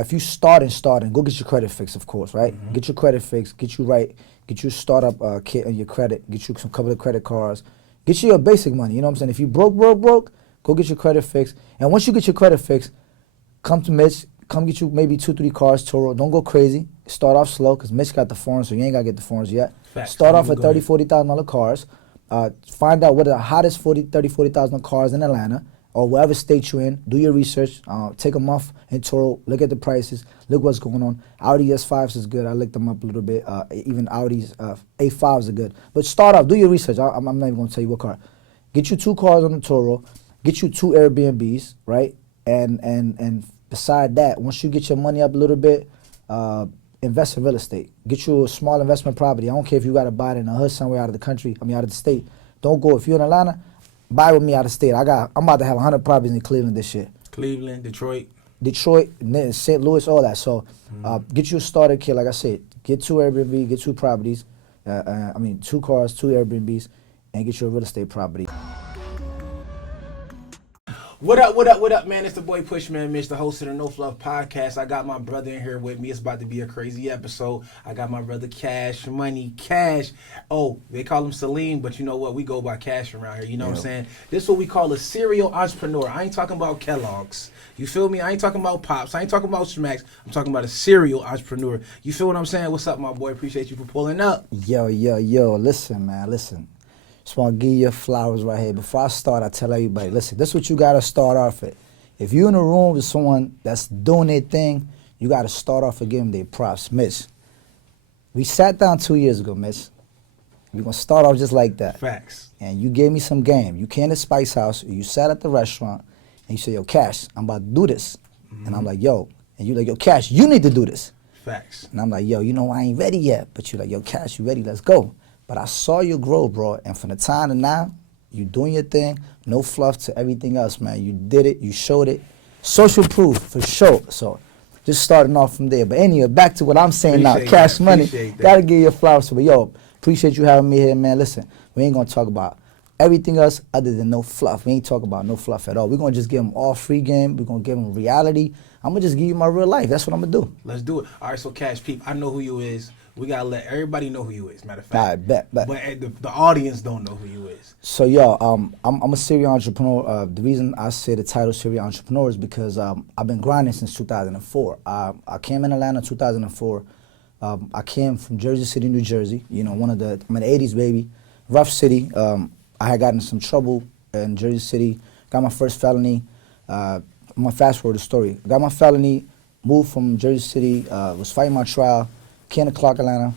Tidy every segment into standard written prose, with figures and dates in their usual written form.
if you starting, go get your credit fixed, of course, right? Get your credit fixed, get you right, get you a startup kit on your credit, get you some couple of credit cards, get you your basic money, you know what I'm saying? If you broke, go get your credit fixed. And once you get your credit fixed, come to Mitch, come get you maybe 2-3 cars, Toro. Don't go crazy. Start off slow, because Mitch got the foreign, so you ain't got to get the foreigns yet. Facts. Start off with $30,000-$40,000 cars. Find out what are the hottest $40,000 cars in Atlanta, or wherever state you're in. Do your research. Take a month in Toro. Look at the prices. Look what's going on. Audi S5s is good. I looked them up a little bit. Even Audi's A5s are good. But start off. Do your research. I'm not even going to tell you what car. Get you 2 cars on the Toro. Get you 2 Airbnbs, right? And beside that, once you get your money up a little bit, invest in real estate. Get you a small investment property. I don't care if you got to buy it in a hood somewhere out of the country. Out of the state. Don't go. If you're in Atlanta, buy with me out of state. I'm about to have 100 properties in Cleveland this year. Cleveland, Detroit, St. Louis, all that. So get you a starter kit, like I said. Get 2 Airbnb, get 2 properties. 2 cars, 2 Airbnbs, and get you a real estate property. What up, man? It's the boy Pushmanmitch, the host of the No Fluff podcast. I got my brother in here with me. It's about to be a crazy episode. I got my brother Cash Money. Cash. Oh, they call him Salim, but you know what? We go by Cash around here. You know what I'm saying? This is what we call a serial entrepreneur. I ain't talking about Kellogg's. You feel me? I ain't talking about Pops. I ain't talking about Smacks. I'm talking about a serial entrepreneur. You feel what I'm saying? What's up, my boy? Appreciate you for pulling up. Yo. Listen, man. Listen. Just want to give you your flowers right here. Before I start, I tell everybody, listen, this is what you got to start off with. If you're in a room with someone that's doing their thing, you got to start off and give them their props. Mitch, we sat down 2 years ago, Mitch. We're going to start off just like that. Facts. And you gave me some game. You came to Spice House, you sat at the restaurant, and you said, yo, Cash, I'm about to do this. And I'm like, yo. And you like, yo, Cash, you need to do this. Facts. And I'm like, yo, you know, I ain't ready yet. But you're like, yo, Cash, you ready? Let's go. But I saw you grow, bro, and from the time to now, you doing your thing, no fluff to everything else, man. You did it, you showed it. Social proof, for sure. So just starting off from there. But anyway, back to what I'm saying now, Cash Money. Gotta give you your flowers. But yo, appreciate you having me here, man. Listen, we ain't gonna talk about everything else other than no fluff. We ain't talking about no fluff at all. We're gonna just give them all free game. We're gonna give them reality. I'm gonna just give you my real life. That's what I'm gonna do. Let's do it. All right, so Cash Peep, I know who you is. We gotta let everybody know who you is. Matter of fact, I bet. But the audience don't know who you is. So yo, I'm a serial entrepreneur. The reason I say the title serial entrepreneur is because I've been grinding since 2004. I came in Atlanta in 2004. I came from Jersey City, New Jersey. You know, I'm in the 80s baby, rough city. I had gotten in some trouble in Jersey City. Got my first felony. I'm gonna fast forward the story. Got my felony. Moved from Jersey City. Was fighting my trial. Came to Clark, Atlanta,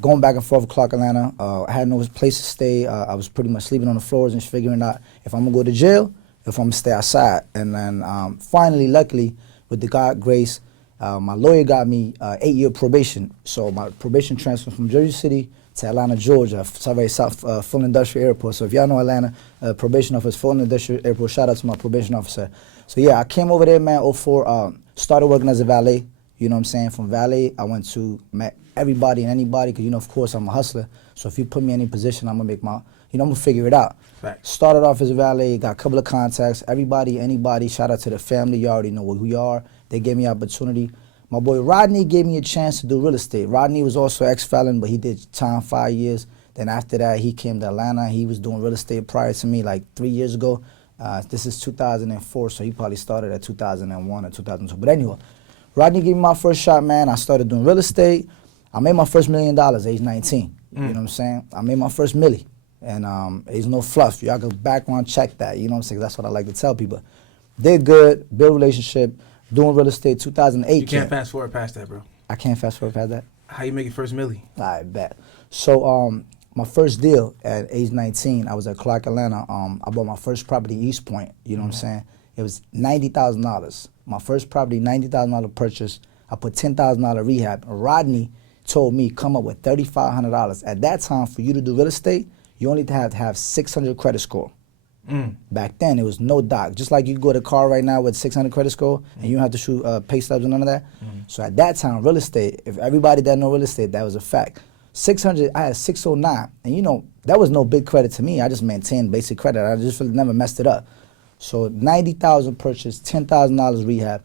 going back and forth with Clark, Atlanta. I had no place to stay. I was pretty much sleeping on the floors and figuring out if I'm going to go to jail, if I'm going to stay outside. And then finally, luckily, with the God grace, my lawyer got me 8-year probation. So my probation transferred from Jersey City to Atlanta, Georgia, South Full Industrial Airport. So if y'all know Atlanta, probation officer, Full Industrial Airport, shout out to my probation officer. So yeah, I came over there, man, 04, started working as a valet. You know what I'm saying? From valet, I went to met everybody and anybody, because, you know, of course, I'm a hustler. So if you put me in any position, I'm going to make I'm going to figure it out. Right. Started off as a valet, got a couple of contacts. Everybody, anybody, shout out to the family. You already know who you are. They gave me opportunity. My boy Rodney gave me a chance to do real estate. Rodney was also ex-felon, but he did time 5 years. Then after that, he came to Atlanta. He was doing real estate prior to me, like 3 years ago. This is 2004, so he probably started at 2001 or 2002. But anyway, Rodney gave me my first shot, man. I started doing real estate. I made my first $1 million age 19. You know what I'm saying? I made my first milli. And it's no fluff. Y'all can background check that. You know what I'm saying? That's what I like to tell people. Did good, build relationship, doing real estate 2008. You can't fast forward past that, bro. I can't fast forward past that? How you make your first milli? I bet. So my first deal at age 19, I was at Clark, Atlanta. I bought my first property in East Point. You know what I'm saying? It was $90,000. My first property, $90,000 purchase. I put $10,000 rehab. Rodney told me come up with $3,500. At that time, for you to do real estate, you only had to have 600 credit score. Back then, it was no doc. Just like you go to car right now with 600 credit score, and you don't have to shoot pay stubs and none of that. So at that time, real estate, if everybody that know real estate, that was a fact. 600, I had 609. And you know, that was no big credit to me. I just maintained basic credit. I just really never messed it up. So 90,000 purchase, $10,000 rehab.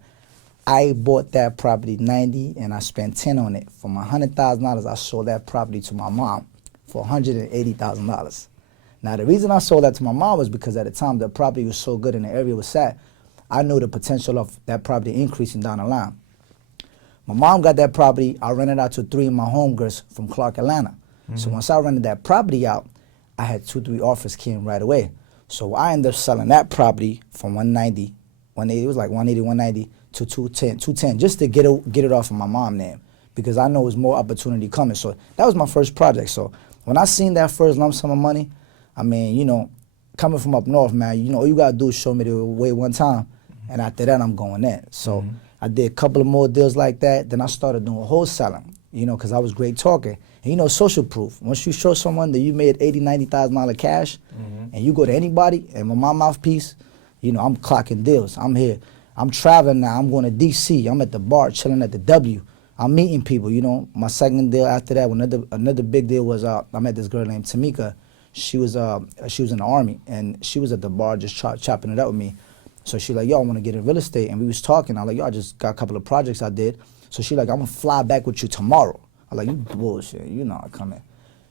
I bought that property 90 and I spent 10 on it. For my $100,000, I sold that property to my mom for $180,000. Now, the reason I sold that to my mom was because at the time the property was so good and the area was set, I knew the potential of that property increasing down the line. My mom got that property. I rented out to 3 of my homegirls from Clark, Atlanta. So once I rented that property out, I had 2-3 offers came right away. So I ended up selling that property from 190, 180, it was like 180, 190 to 210, just to get it off of my mom's name, because I know there was more opportunity coming. So that was my first project. So when I seen that first lump sum of money, I mean, you know, coming from up north, man, you know, all you gotta do is show me the way one time, and after that, I'm going in. So I did a couple of more deals like that. Then I started doing wholesaling, you know, because I was great talking. And you know, social proof. Once you show someone that you made $80,000, $90,000 cash, and you go to anybody, and with my mouthpiece, you know, I'm clocking deals. I'm here. I'm traveling now. I'm going to D.C. I'm at the bar, chilling at the W. I'm meeting people, you know. My second deal after that, another big deal was I met this girl named Tamika. She was in the Army, and she was at the bar just chopping it up with me. So she like, yo, I want to get in real estate. And we was talking. I like, yo, I just got a couple of projects I did. So she like, I'm going to fly back with you tomorrow. I like, you bullshit. You know I come in.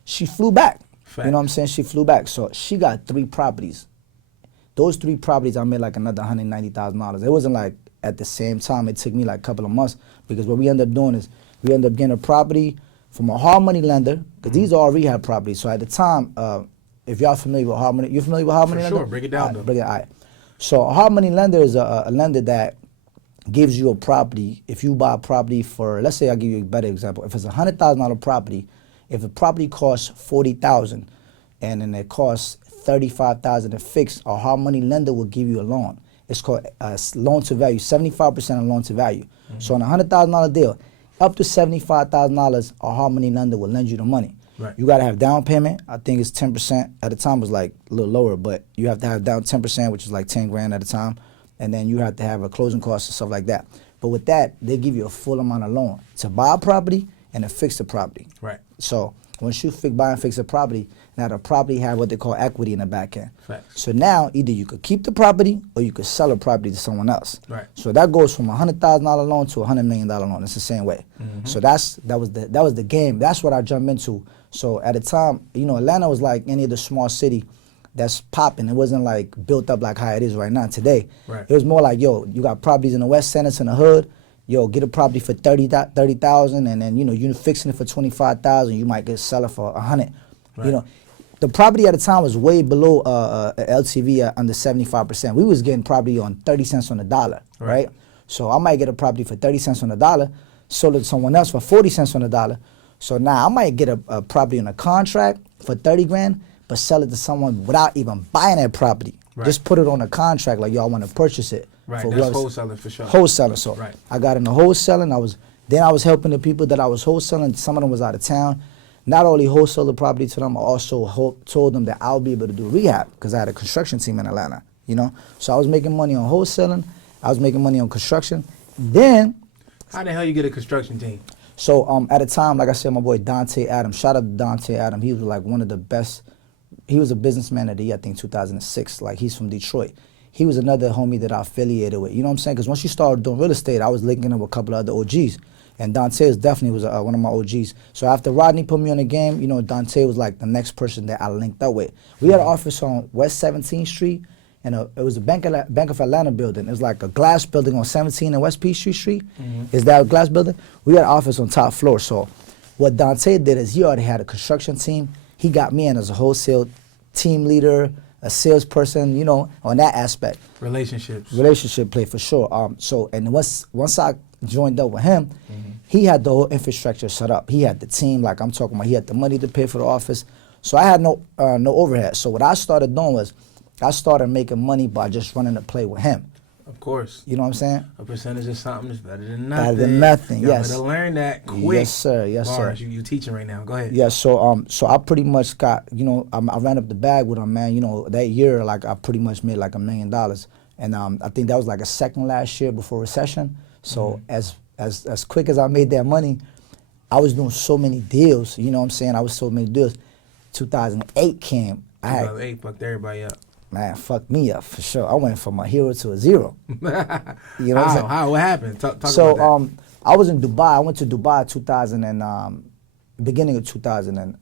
She flew back. Facts. You know what I'm saying? She flew back. So she got 3 properties. Those 3 properties, I made like another $190,000. It wasn't like at the same time. It took me like a couple of months, because what we ended up doing is we ended up getting a property from a hard money lender, because these are all rehab properties. So at the time, if y'all familiar with hard money, you familiar with hard money lender? Sure, break it down. All right. So a hard money lender is a lender that gives you a property. If you buy a property for, let's say I'll give you a better example. If it's a $100,000 property, if the property costs $40,000 and then it costs $35,000 to fix, a hard money lender will give you a loan. It's called loan to value, 75% of loan to value. So on a $100,000 deal, up to $75,000, a hard money lender will lend you the money. Right. You got to have down payment. I think it's 10%. At the time it was like a little lower, but you have to have down 10%, which is like 10 grand at a time. And then you have to have a closing cost and stuff like that. But with that, they give you a full amount of loan to buy a property and to fix the property. Right. So once you buy and fix a property, now the property have what they call equity in the back end. Facts. So now either you could keep the property or you could sell a property to someone else. Right. So that goes from a $100,000 loan to a $100 million loan. It's the same way. So that was the game. That's what I jumped into. So at the time, you know, Atlanta was like any other small city that's popping. It wasn't like built up like how it is right now today. Right. It was more like, yo, you got properties in the West End, it's in the hood. Yo, get a property for $30,000, and then, you know, you're fixing it for $25,000. You might get sell it for $100. Right. You know, the property at the time was way below LTV at under 75%. We was getting property on 30 cents on the dollar, right? So I might get a property for 30 cents on the dollar, sold it to someone else for 40 cents on the dollar. So now I might get a property on a contract for 30 grand, but sell it to someone without even buying that property. Right. Just put it on a contract like, yo, I want to purchase it. Right, that's wholesaling for sure. Wholesaling. So Right. I got into wholesaling. I was helping the people that I was wholesaling. Some of them was out of town. Not only wholesale the property to them, I also told them that I'll be able to do rehab, because I had a construction team in Atlanta, you know. So I was making money on wholesaling. I was making money on construction. Then, how the hell you get a construction team? So at the time, like I said, my boy Dante Adams, shout out to Dante Adams. He was like one of the best. He was a businessman of the year, I think 2006. Like, he's from Detroit. He was another homie that I affiliated with. You know what I'm saying? Because once you started doing real estate, I was linking up with a couple of other OGs. And Dante definitely was one of my OGs. So after Rodney put me on the game, you know, Dante was like the next person that I linked up with. We had an office on West 17th Street, and it was a Bank of Atlanta building. It was like a glass building on 17 and West Peachtree Street. Is that a glass building? We had an office on top floor. So what Dante did is he already had a construction team. He got me in as a wholesale team leader, a salesperson, you know, on that aspect. Relationship play for sure. And once I joined up with him, he had the whole infrastructure set up. He had the team, like I'm talking about. He had the money to pay for the office. So I had no overhead. So what I started doing was I started making money by just running the play with him. Of course. You know what I'm saying? A percentage of something is better than nothing. Better than nothing, yes. You better learn that quick. Yes, sir. Yes, Bars, sir. You teaching right now. Go ahead. Yeah, so I pretty much got, you know, I ran up the bag with him, man. You know, that year, like, I pretty much made like $1 million. And I think that was like a second last year before recession. So as quick as I made that money, I was doing so many deals. You know what I'm saying? I was so many deals. 2008 came. 2008 fucked everybody up. man, fucked me up for sure. I went from a hero to a zero. You know what I'm saying? How? What happened? Talk about that. So I was in Dubai. I went to Dubai 2000 and beginning of 2000 and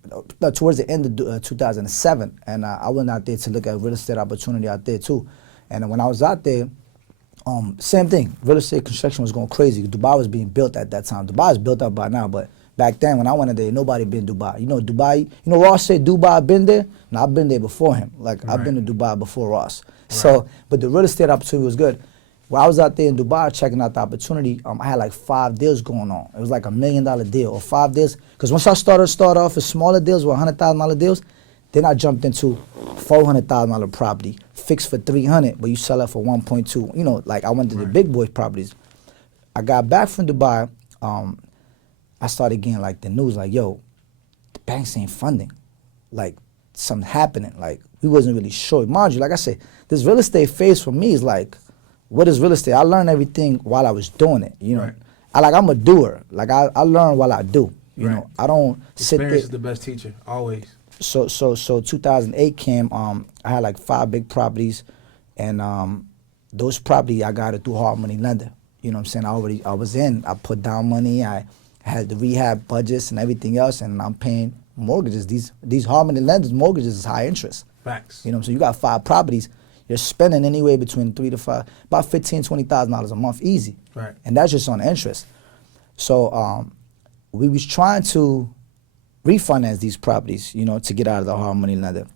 towards the end of 2007, and I went out there to look at real estate opportunity out there too. And when I was out there, same thing. Real estate construction was going crazy. Dubai was being built at that time. Dubai is built up by now, but back then when I went there, nobody been Dubai. You know Dubai. You know Ross said Dubai. I've been there. No, I've been there before him. Like I've been to Dubai before Ross. Right. So, but the real estate opportunity was good. When I was out there in Dubai checking out the opportunity, I had like 5 deals going on. It was like $1 million deal or 5 deals. Because once I started off with smaller deals, with $100,000 deals, then I jumped into $400,000 property, fixed for $300, but you sell it for 1.2. You know, like I went to the big boy properties. I got back from Dubai. I started getting like the news, like, yo, the banks ain't funding. Like something happening. Like we wasn't really sure. Mind you, like I said, this real estate phase for me is like, what is real estate? I learned everything while I was doing it. You know, I'm a doer. Like I learn while I do. You know, I don't sit there. Experience is the best teacher, always. So 2008 came. I had like 5 big properties, and those properties I got it through hard money lender. You know what I'm saying? I was in. I put down money. I had the rehab budgets and everything else, and I'm paying mortgages. These hard money lenders mortgages is high interest. Facts. You know, so you got 5 properties. You're spending anywhere between $3,000 to $5,000, about $15,000-$20,000 a month, easy. Right. And that's just on interest. So we was trying to refinance these properties, you know, to get out of the hard money lender.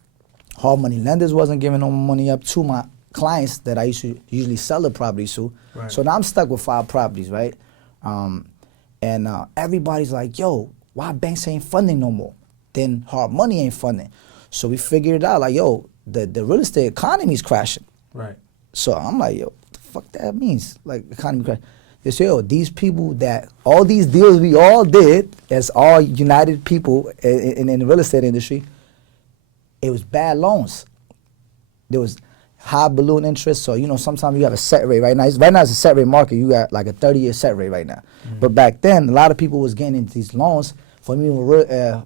Hard money lenders wasn't giving no money up to my clients that I used to usually sell the properties to. Right. So now I'm stuck with 5 properties, right? And everybody's like, yo, why banks ain't funding no more? Then hard money ain't funding. So we figured it out, like, yo, the real estate economy is crashing. Right. So I'm like, yo, what the fuck that means? Like, economy crash. They say, yo, these people that, all these deals we all did as all united people in the real estate industry, it was bad loans. There was high balloon interest. So, you know, sometimes you have a set rate right now. Right now it's a set rate market. You got like a 30-year set rate right now. Mm-hmm. But back then, a lot of people was getting into these loans. For me,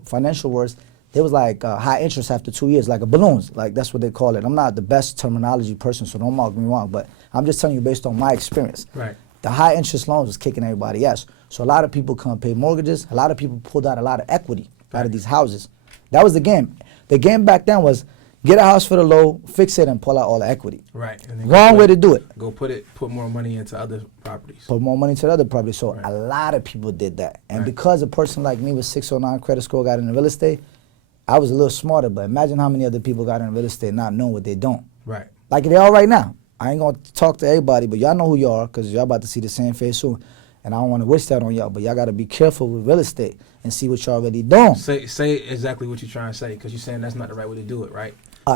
financial words, there was like high interest after 2 years, like a balloons. Like that's what they call it. I'm not the best terminology person, so don't mark me wrong. But I'm just telling you based on my experience. Right. The high interest loans was kicking everybody else. So a lot of people couldn't pay mortgages. A lot of people pulled out a lot of equity out of these houses. That was the game. The game back then was get a house for the low, fix it, and pull out all the equity. Right. Wrong way to do it. Put more money into other properties. Put more money into other properties. So a lot of people did that. And because a person like me with 609 credit score got into real estate, I was a little smarter. But imagine how many other people got into real estate not knowing what they don't. Right. Like they are right now. I ain't going to talk to everybody, but y'all know who you are because y'all about to see the same face soon. And I don't want to wish that on y'all, but y'all got to be careful with real estate and see what y'all already doing. Say exactly what you're trying to say because you're saying that's not the right way to do it, right?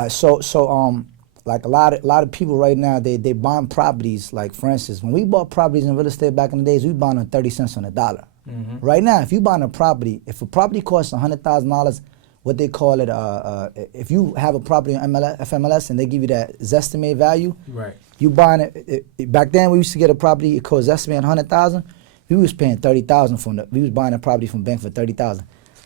So like a lot of people right now, they buying properties. Like, for instance, when we bought properties in real estate back in the days, we bought on 30 cents on the dollar. Mm-hmm. Right now, if you buying a property, if a property costs $100,000, what they call it, if you have a property on FMLS and they give you that Zestimate value, right? You buying it. Back then, we used to get a property, it cost Zestimate $100,000. We was paying $30,000 from we was buying a property from bank for $30,000.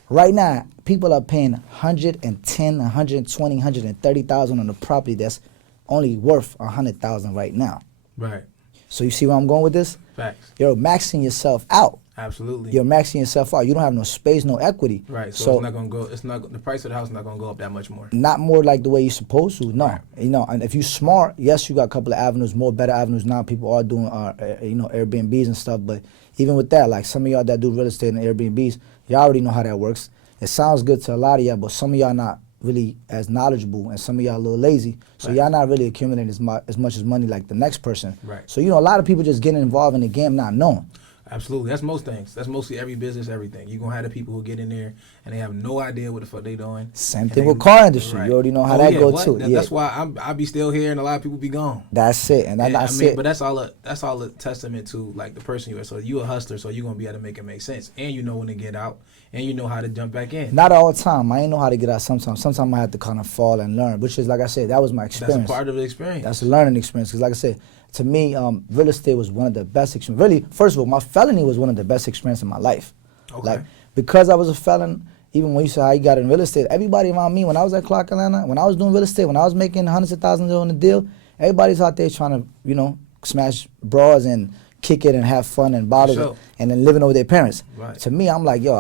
Right now, people are paying $110,000, $120,000, $130,000 on a property that's only worth $100,000 right now. Right. So you see where I'm going with this? Facts. You're maxing yourself out. Absolutely. You're maxing yourself out. You don't have no space, no equity. Right. So it's not gonna go. It's not the price of the house is not gonna go up that much more. Not more like the way you're supposed to. No. Right. You know, and if you're smart, yes, you got a couple of avenues, more better avenues now. People are doing, Airbnbs and stuff. But even with that, like some of y'all that do real estate and Airbnbs, y'all already know how that works. It sounds good to a lot of y'all, but some of y'all not really as knowledgeable, and some of y'all a little lazy. So y'all not really accumulating as much as money like the next person. Right. So a lot of people just getting involved in the game not knowing. Absolutely. That's most things. That's mostly every business, everything. You're going to have the people who get in there and they have no idea what the fuck they doing. Same thing with car industry. Right. You already know how that goes too. That's why I be still here and a lot of people be gone. That's it. And that's it. But that's all a testament to like the person you are. So you a hustler, so you're going to be able to make it make sense. And you know when to get out and you know how to jump back in. Not all the time. I ain't know how to get out sometimes. Sometimes I have to kind of fall and learn, which is, like I said, that was my experience. That's a part of the experience. That's a learning experience. Because like I said, to me, real estate was one of the best experiences. Really, first of all, my felony was one of the best experiences in my life. Okay. Like, because I was a felon even when you say how you got in real estate, everybody around me, when I was at Clark Atlanta, when I was doing real estate, when I was making hundreds of thousands on the deal, everybody's out there trying to, you know, smash bras and kick it and have fun and bottles Sure. and then living over their parents. Right. To me, I'm like, yo,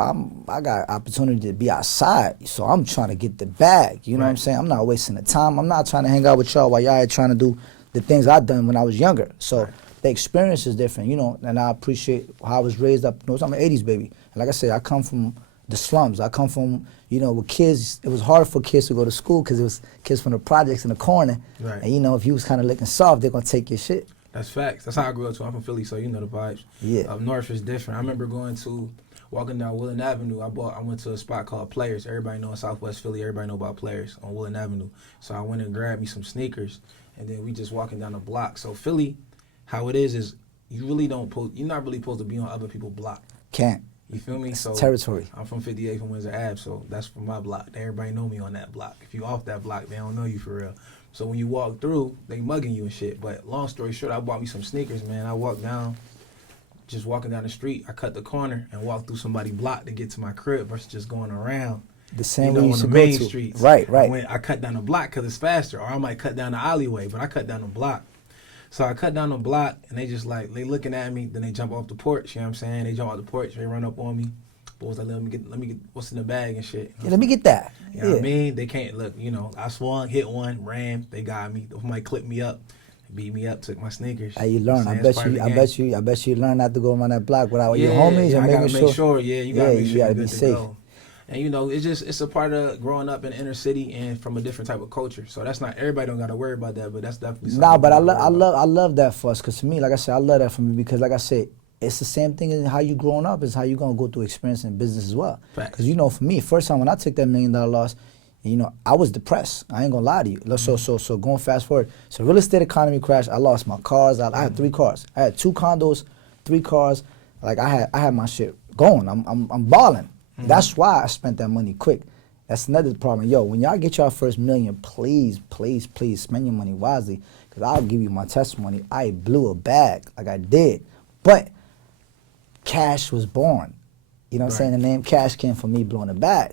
I got opportunity to be outside, so I'm trying to get the bag. You know what I'm saying? I'm not wasting the time. I'm not trying to hang out with y'all while y'all are trying to do the things I done when I was younger. So the experience is different, you know, and I appreciate how I was raised up. You know, I'm an 80s baby. And like I said, I come from the slums. I come from, you know, with kids, it was hard for kids to go to school because it was kids from the projects in the corner. Right. And, you know, if you was kind of looking soft, they're going to take your shit. That's facts. That's how I grew up too. I'm from Philly, so you know the vibes. Yeah. Up north is different. I remember walking down Woodland Avenue. I went to a spot called Players. Everybody know in Southwest Philly. Everybody know about Players on Woodland Avenue. So I went and grabbed me some sneakers, and then we just walking down the block. So Philly, how it is you really don't you're not really supposed to be on other people's block. Can't. You feel me? It's So territory. I'm from 58 from Windsor Ave, so that's from my block. Everybody know me on that block. If you off that block, they don't know you for real. So when you walk through, they mugging you and shit. But long story short, I bought me some sneakers, man. I walked down, just walking down the street. I cut the corner and walked through somebody's block to get to my crib versus just going around. The same You way know, you on used the to go main to. streets. Right, right. I cut down the block because it's faster, or I might cut down the alleyway, but I cut down the block. So I cut down the block, and they just like, they looking at me, then they jump off the porch, you know what I'm saying? They jump off the porch, they run up on me. But was like, let me get what's in the bag and shit. Yeah, let me get that. You know what I mean? They can't, look, you know, I swung, hit one, ran, they got me. Somebody clipped me up, beat me up, took my sneakers. Hey, you learn. So I that's bet part of you. the I game. bet you learn not to go around that block without your Yeah, homies and I gotta making make sure. Yeah, you gotta make sure you gotta you're be good to safe. go. And you know, it's a part of growing up in the inner city and from a different type of culture. So that's not everybody don't gotta worry about that, but that's definitely something. Nah, but you gotta worry about. I love that for us, cause to me, like I said, I love that for me because, like I said, it's the same thing as how you growing up is how you gonna go through experience in business as well. Facts. Cause you know, for me, first time when I took that $1 million loss, you know, I was depressed. I ain't gonna lie to you. So going fast forward. So real estate economy crashed. I lost my cars. I had 3 cars. I had 2 condos, 3 cars. Like I had my shit going. I'm balling. That's why I spent that money quick. That's another problem. Yo, when y'all get your first $1 million, please spend your money wisely. Cause I'll give you my testimony. I blew a bag like I did, but cash was born. You know what I'm saying? The name Cash came from me blowing a bag.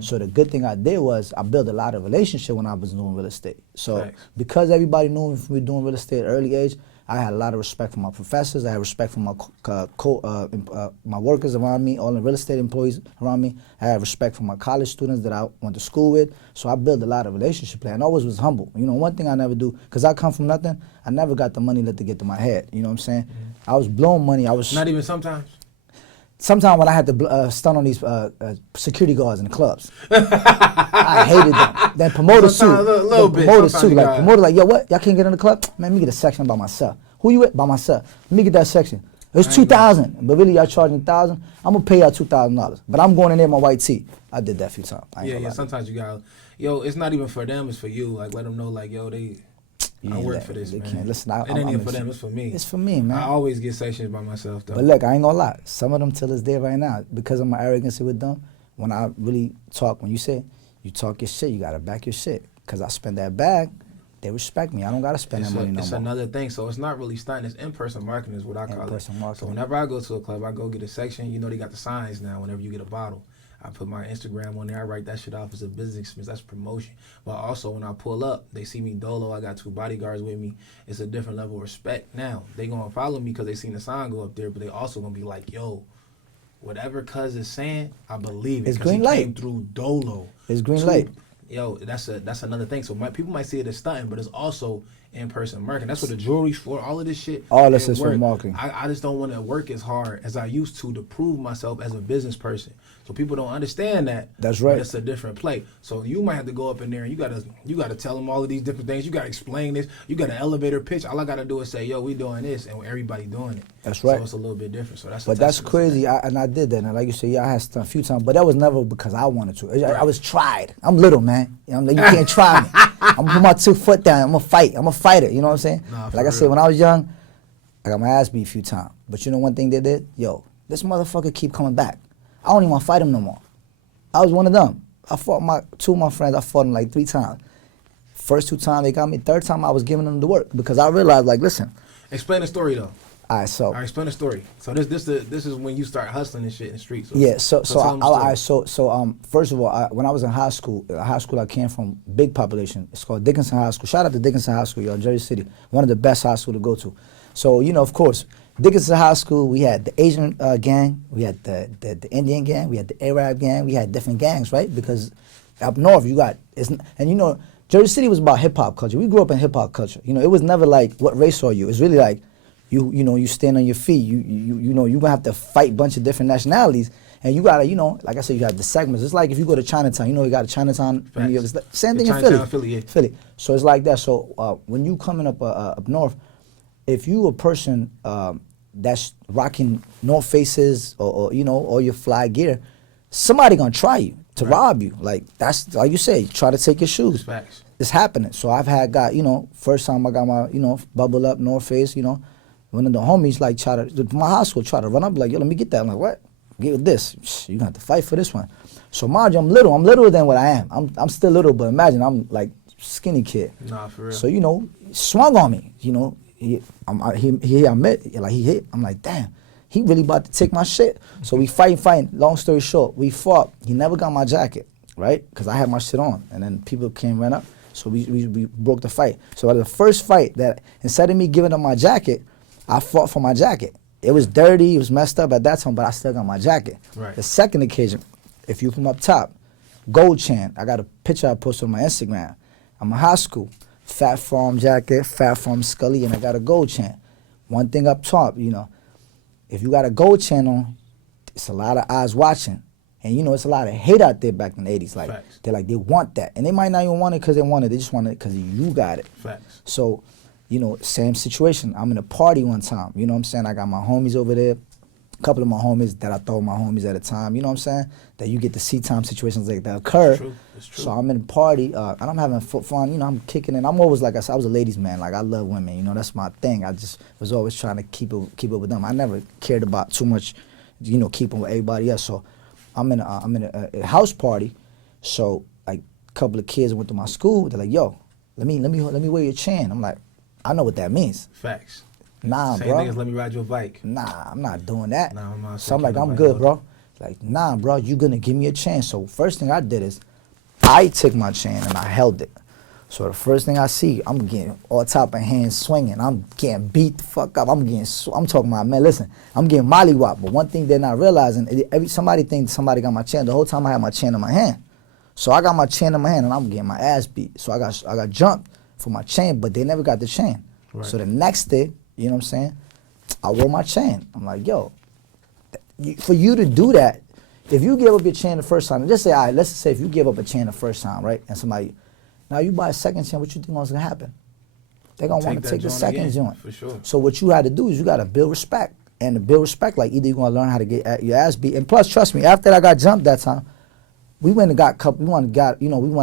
So the good thing I did was I built a lot of relationship when I was doing real estate. So Thanks. because everybody knew me from doing real estate at an early age, I had a lot of respect for my professors. I had respect for my my workers around me, all the real estate employees around me. I had respect for my college students that I went to school with. So I built a lot of relationship there and always was humble. You know, one thing I never do, because I come from nothing, I never got the money let to get to my head. You know what I'm saying? I was blowing money. I was Not even sometimes. sometimes when I had to stun on these security guards in the clubs, I hated them. Then promoters too. Sometimes a little bit. Promoters Sometimes too. you Like gotta- promoters like, yo, what? Y'all can't get in the club? Man, let me get a section by myself. Who you with? By myself. Let me get that section. It was $2,000, but really y'all charging $1,000. I'm gonna pay y'all $2,000, but I'm going in there in my white tee. I did that a few times. I ain't Yeah, gonna yeah. lie. Sometimes you gotta, yo, it's not even for them, it's for you. Like, let them know, like, yo, I Yeah, work for this, they man. can't. Listen, it ain't even for them, it's for me. It's for me, man. I always get sections by myself, though. But look, I ain't gonna lie. Some of them till this day right now, because of my arrogance with them, when I really talk, when you say you talk your shit, you gotta back your shit. Cause I spend that bag, they respect me. I don't gotta spend that money no It's more. another thing. So it's not really stunting. It's in-person marketing is what I call it. In-person marketing. So whenever I go to a club, I go get a section. You know they got the signs now whenever you get a bottle. I put my Instagram on there. I write that shit off as a business expense. That's promotion. But also when I pull up, they see me dolo. I got 2 bodyguards with me. It's a different level of respect. Now, they going to follow me because they seen the sign go up there, but they also going to be like, yo, whatever cuz is saying, I believe it. It's 'cause he green light. came through dolo. It's green 2, light. Yo, that's another thing. So people might see it as stunting, but it's also in-person marketing. That's what the jewelry's for. All of this shit. All this it is for work. marketing. I just don't want to work as hard as I used to prove myself as a business person. So people don't understand that. That's but right. it's a different play. So you might have to go up in there and you gotta tell them all of these different things. You gotta explain this. You got an elevator pitch. All I gotta do is say, yo, we doing this, and everybody doing it. That's right. So it's a little bit different. So that's. But that's crazy, and I did that. And like you said, yeah, I had stuff a few times, but that was never because I wanted to. I was tried. I'm little, man. You know, you can't try me. I'm gonna put my 2 foot down. I'm gonna fight. I'm a fighter. You know what I'm saying? Nah, for like I said, real. when I was young, I got my ass beat a few times. But you know one thing they did? Yo, this motherfucker keep coming back. I don't even want to fight him no more. I was one of them. I fought 2 of my friends. I fought them like 3 times. First 2 times they got me. 3rd time I was giving them the work because I realized, like, listen. Explain the story though. All right, so All right, explain the story. So this is when you start hustling and shit in the streets. So, yeah, so tell them the story. first of all, when I was in high school I came from, big population. It's called Dickinson High School. Shout out to Dickinson High School, y'all, Jersey City, one of the best high school to go to. So of course, Dickinson High School, we had the Asian gang, we had the Indian gang, we had the Arab gang, we had different gangs, right? Because up north you got and Jersey City was about hip hop culture. We grew up in hip hop culture. It was never like what race are you. It's really like you stand on your feet. You're gonna have to fight a bunch of different nationalities, and you gotta like I said, you have the segments. It's like if you go to Chinatown, you got a Chinatown in New York. It's the same thing in Philly. Yeah. Philly. So it's like that. So when you coming up north, if you a person that's rocking North Faces or all your fly gear, somebody gonna try you to rob you. Like that's like you say, try to take your shoes. Facts. It's happening. So I've got first time I got my bubble up North Face. One of the homies my high school try to run up like, yo, let me get that. I'm like, what? Get this. You gonna have to fight for this one. So mind you, I'm little. I'm littler than what I am. I'm still little, but imagine I'm like skinny kid. Nah, for real. So swung on me. He hit. I'm like, damn, he really about to take my shit. So we fighting. Long story short, we fought. He never got my jacket, right? Because I had my shit on, and then people ran up. So we broke the fight. So the first fight that instead of me giving up my jacket, I fought for my jacket. It was dirty, it was messed up at that time, but I still got my jacket. Right. The second occasion, if you come up top, gold chain. I got a picture I posted on my Instagram. I'm in high school, Fat Farm jacket, Fat Farm Scully, and I got a gold chain. One thing up top, if you got a gold chain on, it's a lot of eyes watching. And it's a lot of hate out there back in the 80s. Like, Facts. they're like, they want that. And they might not even want it because they want it. They just want it because you got it. Facts. So, same situation. I'm in a party one time. You know what I'm saying? I got my homies over there. A couple of my homies that I thought were my homies at a time. You know what I'm saying? That you get to see time situations like that occur. It's true. So I'm in a party and I'm having fun. I'm kicking it. I'm always, like I said, I was a ladies' man. Like, I love women. That's my thing. I just was always trying to keep up with them. I never cared about too much, keeping with everybody else. So I'm in a house party. So like a couple of kids went to my school. They're like, yo, let me wear your chain. I'm like, I know what that means. Facts. Nah, Same bro. thing as let me ride your bike. Nah, I'm not doing that. Nah, I'm not so I'm like, taking I'm nobody good, else. bro. Like, nah, bro, you gonna give me a chance. So first thing I did is I took my chain and I held it. So the first thing I see, I'm getting all top of hands swinging. I'm getting beat the fuck up. I'm talking about, man, listen, I'm getting mollywopped. But one thing they're not realizing, somebody thinks somebody got my chain. The whole time I had my chain in my hand. So I got my chain in my hand and I'm getting my ass beat. So I got jumped for my chain, but they never got the chain. Right. So the next day, you know what I'm saying, I wore my chain. I'm like, yo, for you to do that, if you give up your chain the first time, just say, all right, let's say if you give up a chain the first time, right, and somebody, now you buy a second chain, what you think is going to happen? They're going to want to take the second joint. For sure. So what you had to do is you got to build respect. And to build respect, like either you're going to learn how to get your ass beat. And plus, trust me, after I got jumped that time, we went and got couple, we want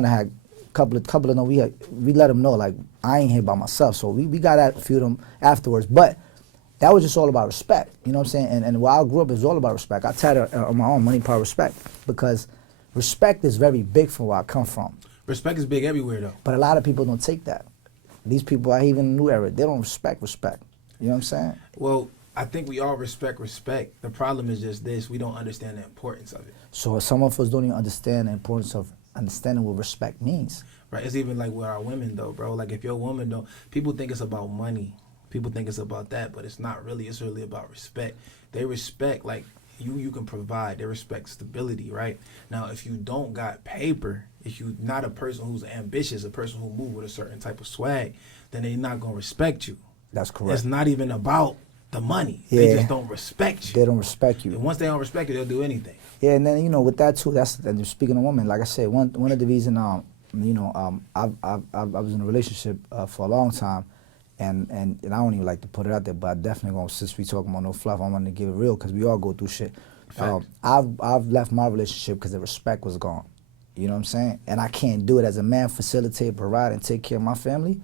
to have couple of them, we let them know, like, I ain't here by myself. So we got at a few of them afterwards. But that was just all about respect. You know what I'm saying? And where I grew up, it was all about respect. I tatted on my own, money, power, respect. Because respect is very big from where I come from. Respect is big everywhere, though. But a lot of people don't take that. These people, I even new era, they don't respect. You know what I'm saying? Well, I think we all respect. The problem is just this: we don't understand the importance of it. So some of us don't even understand the importance of understanding what respect means. Right? It's even like with our women, though, bro. Like if you're a woman, though, people think it's about money. People think it's about that, but it's not really. It's really about respect. They respect, like, you can provide. They respect stability, right? Now, if you don't got paper, if you're not a person who's ambitious, a person who move with a certain type of swag, then they're not going to respect you. That's correct. It's not even about the money. Yeah. They just don't respect you. They don't respect you. And once they don't respect you, they'll do anything. Yeah, and then with that too, and speaking of women, like I said, one of the reasons I was in a relationship for a long time, and I don't even like to put it out there, but I definitely gonna, since we talking about no fluff, I want to give it real because we all go through shit. I've left my relationship because the respect was gone. You know what I'm saying? And I can't do it as a man, facilitate, provide, and take care of my family.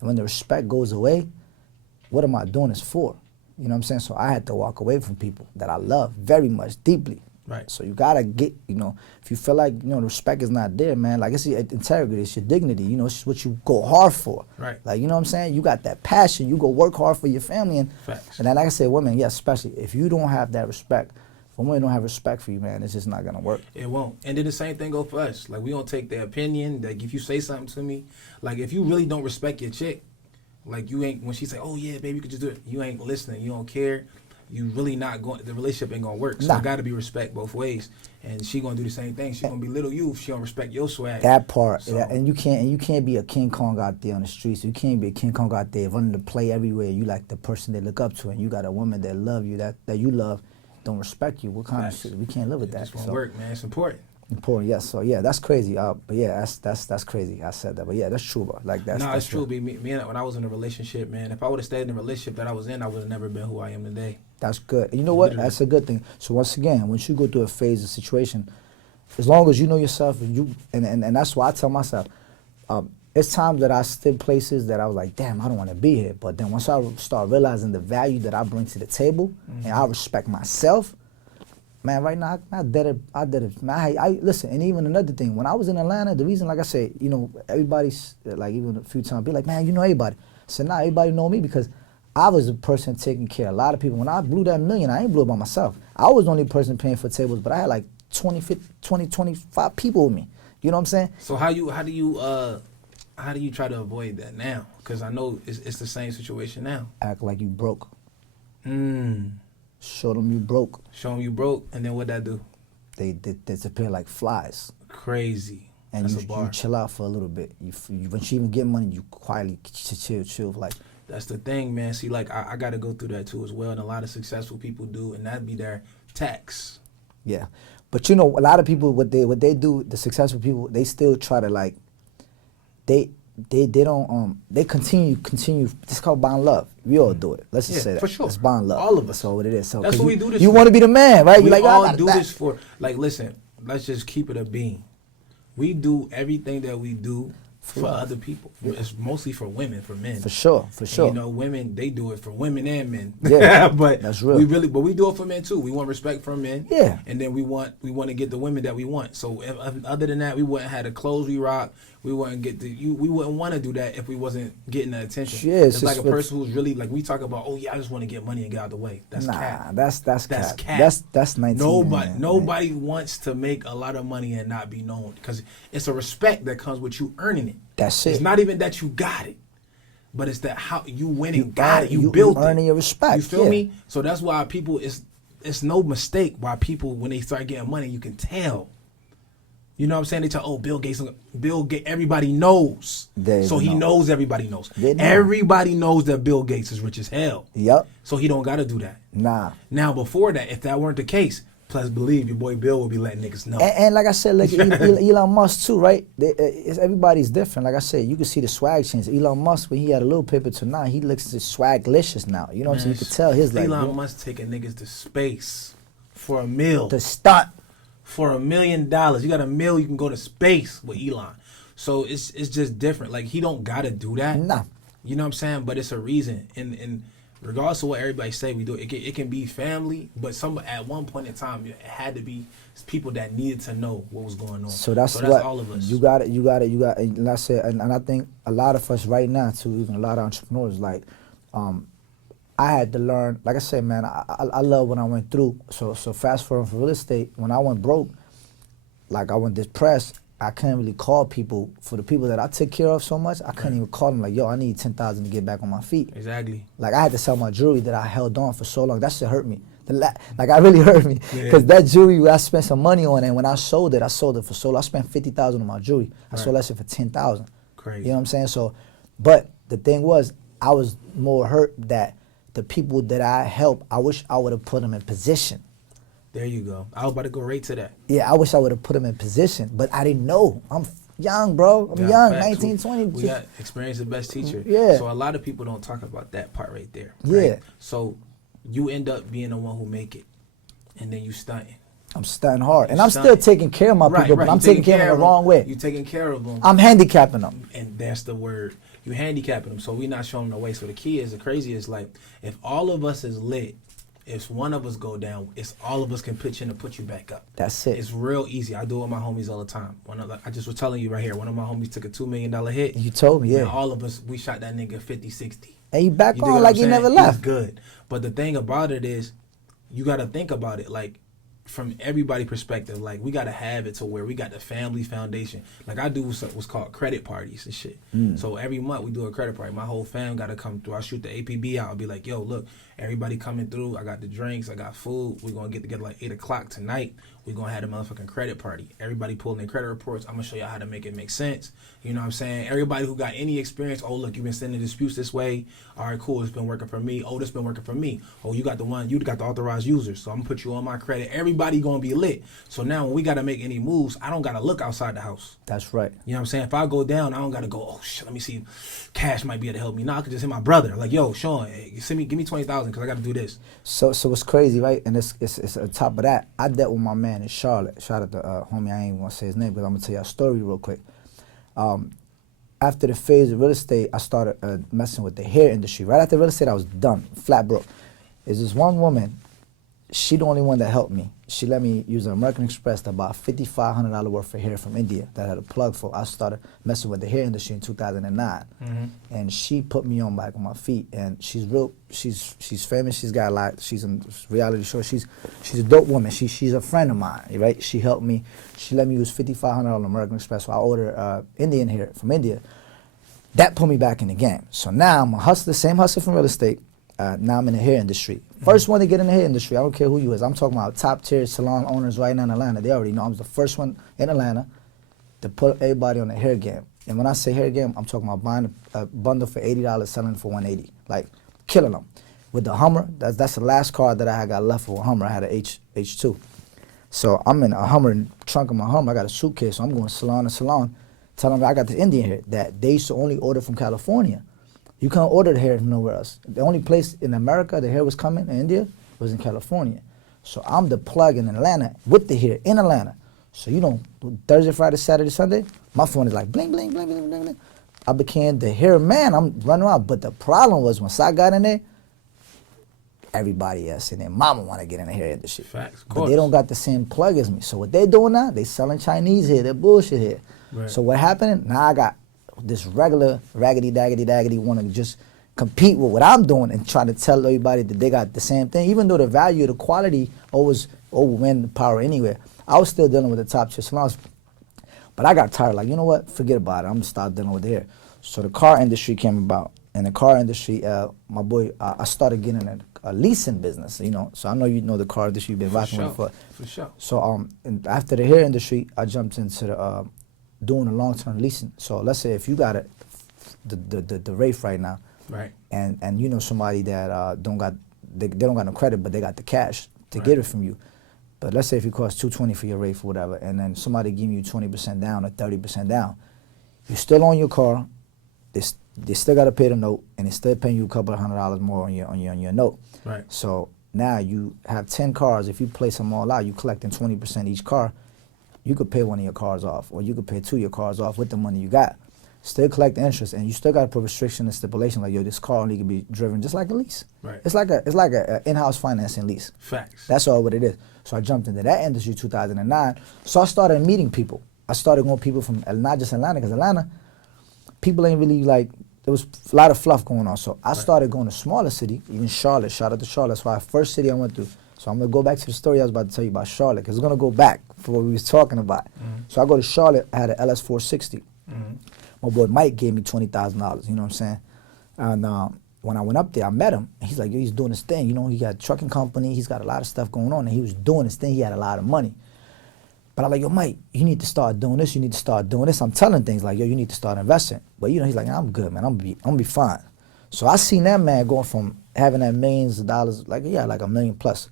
And when the respect goes away, what am I doing this for? You know what I'm saying? So I had to walk away from people that I love very much, deeply. Right. So you gotta get, if you feel like, the respect is not there, man, like it's your integrity, it's your dignity, it's what you go hard for. Right. Like, you know what I'm saying? You got that passion, you go work hard for your family. And Facts. then, like I said, women, yeah, especially, if you don't have that respect, if women don't have respect for you, man, it's just not gonna work. It won't. And then the same thing go for us. Like, we don't take their opinion. Like, if you say something to me, like, if you really don't respect your chick, like, you ain't, when she say, oh yeah, baby, you could just do it, you ain't listening, you don't care, you really not going, the relationship ain't gonna work. So it gotta be respect both ways. And she gonna do the same thing. She gonna belittle you if she don't respect your swag. That part, So, and you can't be a King Kong out there on the streets. You can't be a King Kong out there running the play everywhere. You like the person they look up to, and you got a woman that love you, that you love, don't respect you. What kind of shit? We can't live with that. It won't work, man. It's important. Important, yes. So yeah, that's crazy. But yeah, that's crazy. I said that, but yeah, that's true, bro. Like that's. No, it's true. Me and when I was in a relationship, man, if I would have stayed in the relationship that I was in, I would have never been who I am today. That's good. And you know what? Literally. That's a good thing. So once again, once you go through a phase of situation, as long as you know yourself and that's why I tell myself, it's times that I stood places that I was like, damn, I don't want to be here. But then once I start realizing the value that I bring to the table, and I respect myself, man, right now I did it. Man, I listen. And even another thing, when I was in Atlanta, the reason, like I said, everybody's like, even a few times, be like, man, you know everybody. I said, nah, everybody know me because I was the person taking care of a lot of people. When I blew that $1 million, I ain't blew it by myself. I was the only person paying for tables, but I had like 25 people with me. You know what I'm saying? So how do you try to avoid that now? Because I know it's the same situation now. Act like you broke. Show them you broke. Show them you broke, and then what that do? They disappear like flies. Crazy. And That's you chill out for a little bit. When you even get money, you quietly chill. Like, that's the thing, man. See, like I got to go through that too as well, and a lot of successful people do, and that'd be their tax. Yeah, but a lot of people, what they do, the successful people, they still try to like, they don't they continue. It's called bond love. We all do it. Let's just say that. For sure. It's bond love. All of us. That's all what it is. So that's what we do this. You for. want to be the man, right? We like, all do this for. Like, listen. Let's just keep it a bean. We do everything that we do for other people. Yeah. It's mostly for women, for men. For sure. And, women, they do it for women and men. Yeah, but that's real. We do it for men too. We want respect from men. Yeah. And then we want to get the women that we want. So other than that, we wouldn't have the clothes we rock. We wouldn't get we wouldn't want to do that if we wasn't getting the attention. Yeah, it's like a person who's really like, we talk about, oh yeah, I just want to get money and get out of the way. That's cap. That's cap. That's 19. Nobody wants to make a lot of money and not be known, because it's a respect that comes with you earning it. That's it. It's not even that you got it, but it's that how you went and got it. You built it. Earning your respect. You feel me? So that's why people, it's no mistake why people, when they start getting money, you can tell. You know what I'm saying? They tell, oh, Bill Gates, everybody knows. So he knows everybody knows. Everybody knows that Bill Gates is rich as hell. Yep. So he don't got to do that. Nah. Now, before that, if that weren't the case, plus believe your boy Bill will be letting niggas know. And like I said, like Elon Musk too, right? Everybody's different. Like I said, you can see the swag change. Elon Musk, when he had a little paper to now, he looks swaglicious now. You know what I'm saying? You can tell his like. Elon Musk taking niggas to space for $1 million. To stunt. For $1 million. You got $1 million, you can go to space with Elon. So it's just different. Like, he don't gotta do that. Nah. You know what I'm saying? But it's a reason. And regardless of what everybody say we do, it can be family, but at one point in time it had to be people that needed to know what was going on. So that's what all of us. You got it. And I said, and I think a lot of us right now too, even a lot of entrepreneurs, like, I had to learn, like I said, man, I love what I went through. So fast forward for real estate, when I went broke, like I went depressed, I couldn't really call people. For the people that I took care of so much, I couldn't even call them like, yo, I need 10,000 to get back on my feet. Exactly. Like, I had to sell my jewelry that I held on for so long. That shit hurt me. Like, I really hurt me. Because that jewelry, I spent some money on it, and when I sold it for so long. I spent 50,000 on my jewelry. I sold that shit for 10,000. Crazy. You know what I'm saying? So, but the thing was, I was more hurt that the people that I helped, I wish I would have put them in position. There you go. I was about to go right to that. Yeah, I wish I would have put them in position, but I didn't know. I'm young, bro. I'm young, facts. 19, 20. We got experience the best teacher. Yeah. So a lot of people don't talk about that part right there. Right? Yeah. So you end up being the one who make it, and then you stunting. I'm stunting hard, and I'm still taking care of my people, but I'm taking care of them the wrong way. You taking care of them. I'm handicapping them. And that's the word. You handicapping them, so we not showing them the way. So the key is, the crazy is, like, if all of us is lit If one of us go down, it's all of us can pitch in to put you back up. That's it. It's real easy. I do it with my homies all the time. I just was telling you right here, one of my homies took a $2 million hit. You told me, yeah. And all of us, we shot that nigga 50, 60. And you back dig on what like I'm you never saying? left. He's good. But the thing about it is, you got to think about it. Like, from everybody's perspective, like, we got to have it to where we got the family foundation. Like, I do what's called credit parties and shit. So every month we do a credit party. My whole fam got to come through. I shoot the APB out. I'll be like, yo, look, everybody coming through. I got the drinks. I got food. We're going to get together like 8 o'clock tonight. We're going to have a motherfucking credit party. Everybody pulling their credit reports. I'm going to show y'all how to make it make sense. You know what I'm saying? Everybody who got any experience, oh, look, you've been sending disputes this way. All right, cool. It's been working for me. Oh, this been working for me. Oh, you got the authorized users. So I'm going to put you on my credit. Everybody going to be lit. So now when we got to make any moves, I don't got to look outside the house. That's right. You know what I'm saying? If I go down, I don't got to go, oh, shit, let me see. Cash might be able to help me. No, I could just hit my brother. Like, yo, Sean, hey, give me 20,000 because I got to do this. So it's crazy, right? And it's on top of that, I dealt with my man in Charlotte. Shout out to homie, I ain't gonna say his name, but I'm gonna tell you a story real quick. After the phase of real estate, I started messing with the hair industry. Right after real estate, I was done, flat broke. There's this one woman, she the only one that helped me. She let me use an American Express to buy $5,500 worth of hair from India that I had a plug for. I started messing with the hair industry in 2009. And she put me on back on my feet. And she's famous, she's got a lot, she's in reality show. She's a dope woman. She's a friend of mine, right? She helped me. She let me use $5,500 on American Express. So I ordered Indian hair from India. That put me back in the game. So now I'm a hustler, same hustler from real estate. Now I'm in the hair industry. First one to get in the hair industry. I don't care who you is. I'm talking about top tier salon owners right now in Atlanta. They already know I was the first one in Atlanta to put everybody on the hair game. And when I say hair game, I'm talking about buying a bundle for $80, selling for $180, like killing them. With the Hummer, that's the last car that I had got left for a Hummer. I had a H2. So I'm in a Hummer, trunk of my Hummer. I got a suitcase, so I'm going salon to salon, telling them I got this Indian hair that they used to only order from California. You can't order the hair from nowhere else. The only place in America the hair was coming in India was in California. So I'm the plug in Atlanta with the hair in Atlanta. So Thursday, Friday, Saturday, Sunday, my phone is like bling, bling, bling, bling, bling, bling. I became the hair man. I'm running around. But the problem was once I got in there, everybody else in there, mama want to get in the hair industry. Facts, but they don't got the same plug as me. So what they doing now, they selling Chinese hair, they're bullshit hair. Right. So what happened? Now I got this regular raggedy daggedy want to just compete with what I'm doing and try to tell everybody that they got the same thing, even though the value, the quality always overwhelmed the power anywhere. I was still dealing with the top tier salons, but I got tired. Like, you know what? Forget about it. I'm gonna stop dealing with the hair. So the car industry came about. In the car industry, my boy, I started getting a leasing business. So I know you know the car industry. You've been rocking with it for sure. So and after the hair industry, I jumped into the doing a long-term leasing. So let's say if you got the Wraith right now, right, and you know somebody that don't got no credit, but they got the cash to get it from you. But let's say if it costs $220 for your Wraith or whatever, and then somebody giving you 20% down or 30% down, you still own your car. They still got to pay the note, and they still paying you a couple of $100 more on your note. Right. So now you have 10 cars. If you place them all out, you collecting 20% each car. You could pay one of your cars off, or you could pay 2 of your cars off with the money you got. Still collect the interest, and you still got to put restriction and stipulation like, yo, this car only can be driven just like a lease. Right. It's like a in-house financing lease. Facts. That's all what it is. So I jumped into that industry 2009. So I started meeting people. I started going people from not just Atlanta, because Atlanta, people ain't really like, there was a lot of fluff going on. So I started going to smaller city, even Charlotte. Shout out to Charlotte. That's why first city I went to. So I'm going to go back to the story I was about to tell you about Charlotte, because it's going to go back for what we was talking about. So I go to Charlotte, I had an LS460. My boy Mike gave me $20,000, you know what I'm saying? And when I went up there, I met him, and he's like, yo, he's doing his thing. He got a trucking company, he's got a lot of stuff going on, and he was doing his thing. He had a lot of money. But I'm like, yo, Mike, you need to start doing this, you need to start doing this. I'm telling things like, yo, you need to start investing. But he's like, I'm good, man, I'm gonna be fine. So I seen that man going from having that millions of dollars, like $1 million plus.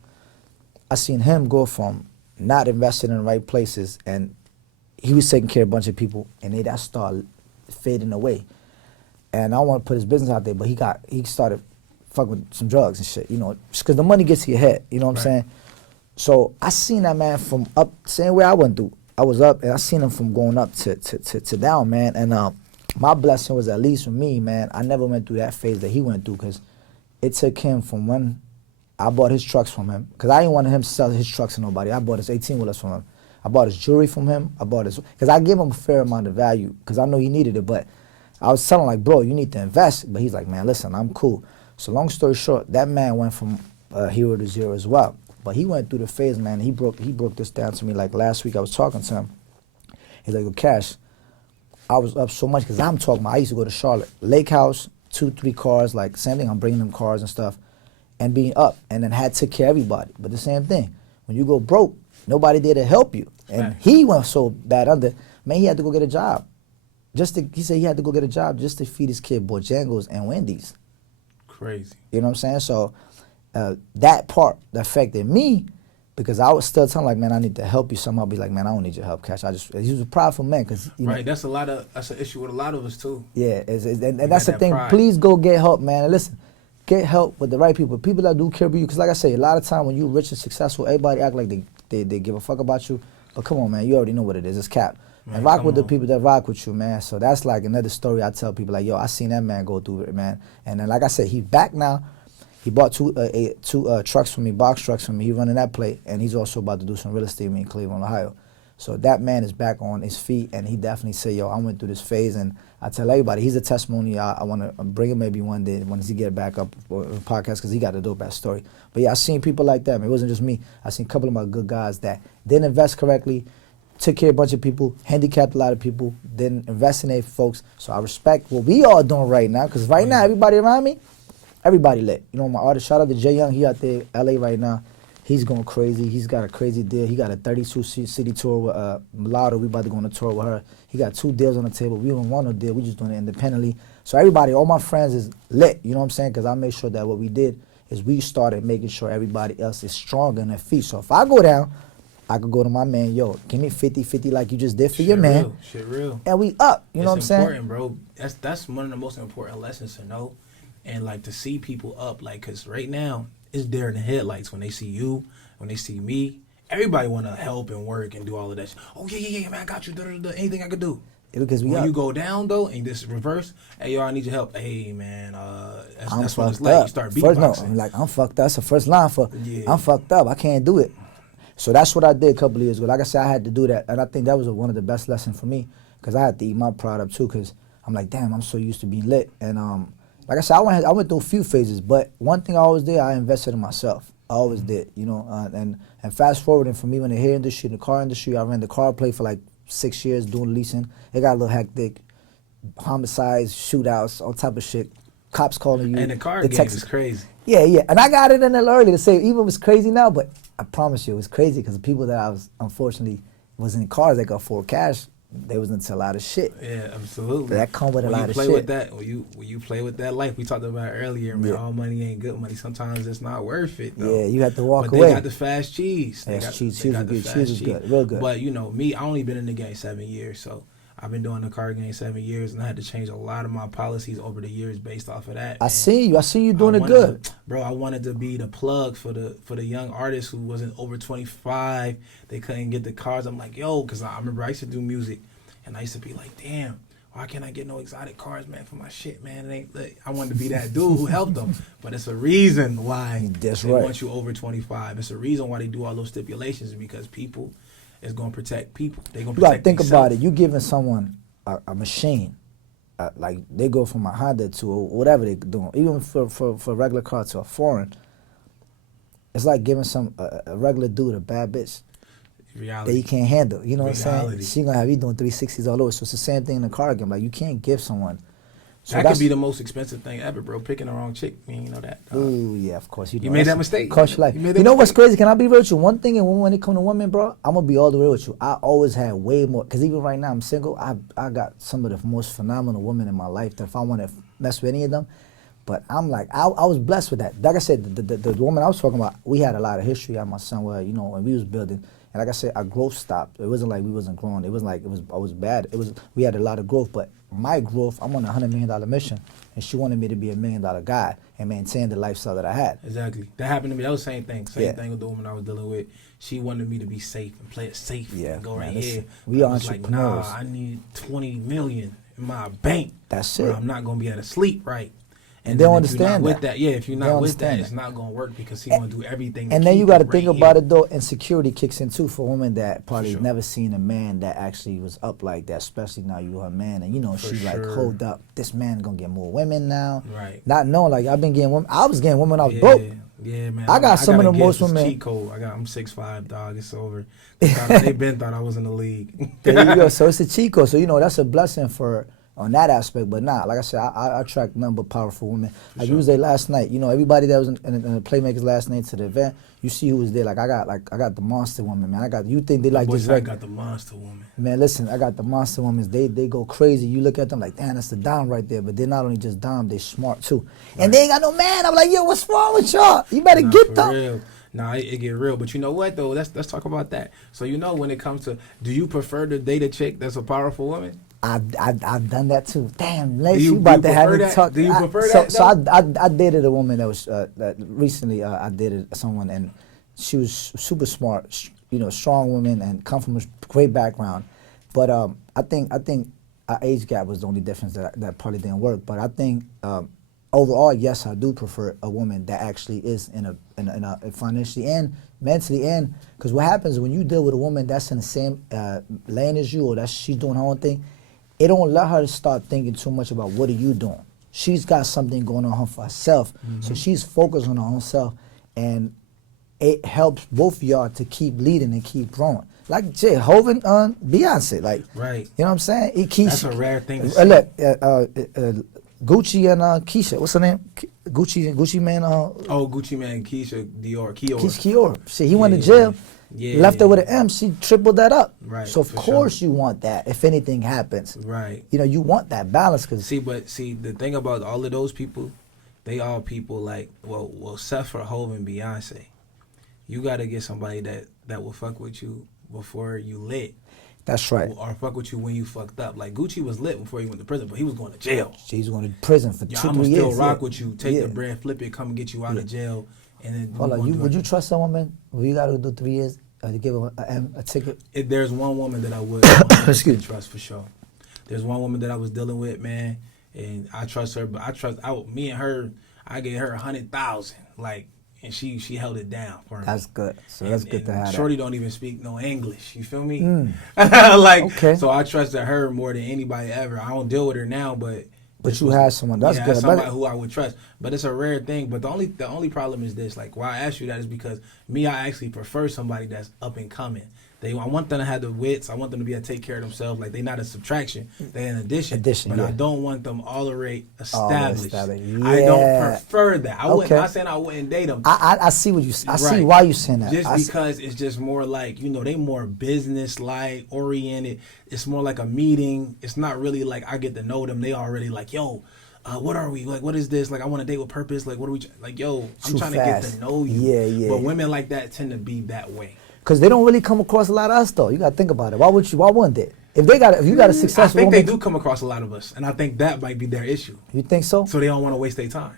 I seen him go from not investing in the right places, and he was taking care of a bunch of people, and that started fading away. And I want to put his business out there, but he started fucking with some drugs and shit, because the money gets to your head, you know what I'm saying? So I seen that man from up, same way I went through. I was up, and I seen him from going up to down, man. And my blessing was, at least for me, man, I never went through that phase that he went through, because it took him from when I bought his trucks from him because I didn't want him to sell his trucks to nobody. I bought his 18-wheelers from him. I bought his jewelry from him. I bought his, because I gave him a fair amount of value because I know he needed it. But I was telling him, like, bro, you need to invest. But he's like, man, listen, I'm cool. So long story short, that man went from hero to zero as well. But he went through the phase, man. He broke this down to me like last week. I was talking to him. He's like, Cash, I was up so much because I'm talking about, I used to go to Charlotte, Lake House, 2-3 cars, like same thing. I'm bringing them cars and stuff, and being up, and then had to take care of everybody. But the same thing, when you go broke, nobody there to help you. And Right. he went so bad under, man, he had to go get a job. He said he had to go get a job just to feed his kid Bojangles and Wendy's. Crazy. You know what I'm saying? So that part that affected me because I was still telling like, man, I need to help you somehow. Be like, man, I don't need your help, Cash. He was a prideful man because Right. That's an issue with a lot of us too. yeah, and got that's the that thing. pride. Please go get help, man. And listen, get help with the right people, people that do care about you. Because like I say, a lot of time when you're rich and successful, everybody act like they give a fuck about you. But come on, man, you already know what it is. It's cap. Man, and rock come with the on. people that rock with you, man. So that's like another story I tell people. Like, yo, I seen that man go through it, man. And then, like I said, he's back now. He bought two trucks from me, box trucks from me. He running that plate, and he's also about to do some real estate with me in Cleveland, Ohio. So that man is back on his feet, and he definitely say, yo, I went through this phase, and I tell everybody, he's a testimony. I want to bring him maybe one day once he get back up on the podcast because he got a dope ass story. But yeah, I seen people like that, man. It wasn't just me. I seen a couple of my good guys that didn't invest correctly, took care of a bunch of people, handicapped a lot of people, didn't invest in their folks. So I respect what we all doing right now because right now, everybody around me, everybody lit. You know, my artist, shout out to Jay Young. He out there, LA right now. He's going crazy. He's got a crazy deal. He got a 32-city tour with Mulatto. We about to go on a tour with her. He got 2 deals on the table. We don't want no deal. We just doing it independently. So everybody, all my friends is lit. You know what I'm saying? Because I made sure that what we did is we started making sure everybody else is stronger on their feet. So if I go down, I could go to my man, yo, give me 50-50 like you just did for your man. Shit real. And we up. You know what I'm saying? It's important, bro. That's one of the most important lessons to know. And like to see people up, like, because right now it's there in the headlights when they see you, when they see me. Everybody want to help and work and do all of that shit. Oh yeah, man, I got you. Anything I could do. Because we when up. you go down though and this reverse, hey yo, I need your help. Hey man, that's I'm when fucked it's like up. you start First, no, beatboxing. I'm like, I'm fucked up. That's the first line for, Yeah. I'm fucked up. I can't do it. So that's what I did a couple of years ago. Like I said, I had to do that. And I think that was one of the best lessons for me because I had to eat my pride up too because I'm like, damn, I'm so used to being lit. And like I said, I went through a few phases. But one thing I always did, I invested in myself. I always did, you know. And fast forwarding for me, when the hair industry, the car industry, I ran the car play for like 6 years doing leasing. It got a little hectic. Homicides, shootouts, all type of shit. Cops calling you. And the car game Texas is crazy. Yeah. And I got it in there early to say even it was crazy now, but I promise you it was crazy because the people that I was unfortunately was in cars that could afford cash, they was into a lot of shit. Yeah, absolutely. That come with a lot of play shit. with that, when you play with that life we talked about earlier, man, Yeah. all money ain't good money. Sometimes it's not worth it though. Yeah, you have to walk but away. They got the fast cheese. They got cheese the was good. fast Cheese was good. Real good. But you know, me, I only been in the game 7 years, so I've been doing the car game 7 years, and I had to change a lot of my policies over the years based off of that. I man. see you doing it wanted good. Bro, I wanted to be the plug for the young artists who wasn't over 25. They couldn't get the cars. I'm like, yo, because I remember I used to do music, and I used to be like, damn, why can't I get no exotic cars, man, for my shit, man? It ain't. Like, I wanted to be that dude who helped them. But it's a reason why That's they right. want you over 25. It's a reason why they do all those stipulations, because people is going to protect people. They're going to You gotta protect think themselves. about it. You giving someone a machine, like they go from a Honda to whatever they're doing, even for a regular car to a foreign. It's like giving a regular dude a bad bitch that Reality. you can't handle. You know what I'm saying? Reality. She gonna have you doing 360s all over. So it's the same thing in the car game. Like you can't give someone. So That that's- could be the most expensive thing ever, bro. Picking the wrong chick. I mean, you know that. Ooh, yeah, of course. You, know, made that's that mistake. Cost your life. You made that You know what's mistake. crazy? Can I be real with you? One thing, and when it come to women, bro, I'm gonna be all the way with you. I always had way more, because even right now I'm single. I got some of the most phenomenal women in my life that if I want to mess with any of them, but I'm like, I was blessed with that. Like I said, the woman I was talking about, we had a lot of history. I had my son where, you know, when we was building. And like I said, our growth stopped. It wasn't like we wasn't growing. It wasn't like I was bad. We had a lot of growth, but my growth, I'm on a $100 million mission, and she wanted me to be $1 million guy and maintain the lifestyle that I had. Exactly. That happened to me. That was the same thing. Same Yeah. thing with the woman I was dealing with. She wanted me to be safe and play it safe Yeah, and go man, right listen, here. we But are I was entrepreneurs. Like, nah, I need $20 million in my bank. That's or it. I'm not gonna be able to sleep right. And they don't if you're not understand with that. if you're They not with that, understand it's that. not gonna work because he's gonna do everything. And to then you keep got to it think right about here. it though, insecurity kicks in too for women that probably sure. never seen a man that actually was up like that, especially now you her man, and you know she's like, sure. hold up, this man gonna get more women now. Right. Not knowing like I've been getting women, I was getting women when I was Yeah, broke. yeah, man. I got some of gotta the guess most this women. cheat code. I'm 6'5", dog. It's over. They been thought I was in the league. There you go. So it's a Chico. So you know that's a blessing for on that aspect. But nah, like I said, I attract nothing but powerful women. Like you was there last night. You know everybody that was in the Playmakers last night to the event. You see who was there. I got the monster woman, man. You think they like Boy, just I regular. got the monster woman. Man, listen, I got the monster women. They go crazy. You look at them like, damn, that's the dime right there. But they're not only just dime, they smart too. And they ain't got no man. I'm like, yo, what's wrong with y'all? You better get For them. real. Nah, it get real. But you know what though? Let's talk about that. So you know when it comes to, do you prefer to date a chick that's a powerful woman? I've done that too. Damn, Lace, you you about to have prefer me that? talk. Do you prefer so, that, So I dated a woman that was that recently. I dated someone and she was super smart, you know, strong woman and come from a great background. But I think our age gap was the only difference that probably didn't work. But I think overall, yes, I do prefer a woman that actually is in a financially and mentally, and because what happens when you deal with a woman that's in the same lane as you, or that she's doing her own thing, it don't let her to start thinking too much about what are you doing. She's got something going on for herself, so she's focused on her own self, and it helps both of y'all to keep leading and keep growing. Like Jay Hovind on Beyonce, like Right. You know what I'm saying? It keeps. That's a rare thing to see. Look, Gucci and Keisha. What's her name? Gucci man. Oh, Gucci man, Keisha Kiora. Kiora. Shit, he went to jail. Yeah. Left her with an M. She tripled that up. Right, So of for course you want that. If anything happens, Right. you know you want that balance. Cause See, the thing about all of those people, they all people like, well, except for Hov and Beyonce, you got to get somebody that will fuck with you before you lit. that's right. Or fuck with you when you fucked up. Like Gucci was lit before he went to prison, but he was going to jail. She's going to prison for Yeah, 2-3 I'm years. gonna still rock yeah. with you. Take Yeah. the bread, flip it, come and get you out of jail, and then Hold on, would you trust a woman? Well, you got to do 3 years to give her a ticket. If there's one woman that I would Excuse me. trust for sure. There's one woman that I was dealing with, man, and I trust her. But me and her. I gave her 100,000, like, and she held it down for me. That's good. So that's good to have. Shorty don't even speak no English. You feel me? Like, Okay. So I trusted her more than anybody ever. I don't deal with her now, but you had someone. That's good. Somebody who I would trust. But it's a rare thing. But the only problem is this. Like, why I asked you that is because I actually prefer somebody that's up and coming. I want them to have the wits. I want them to be able to take care of themselves. Like, they're not a subtraction. They're an addition. But yeah. I don't want them already established. Yeah. I don't prefer that. Okay. Not saying I wouldn't date them. I see what you. I see Right. why you saying that. Just because it's just more like, they more business-like, oriented. It's more like a meeting. It's not really like I get to know them. They already like, yo, what are we? Like, what is this? Like, I want to date with purpose. Like, what are we? Like, yo, I'm trying to get to know you. Yeah. But women like that tend to be that way. Because they don't really come across a lot of us, though. You got to think about it. Why wouldn't they? If you got a successful I think woman, they do come across a lot of us, and I think that might be their issue. You think so? So they don't want to waste their time.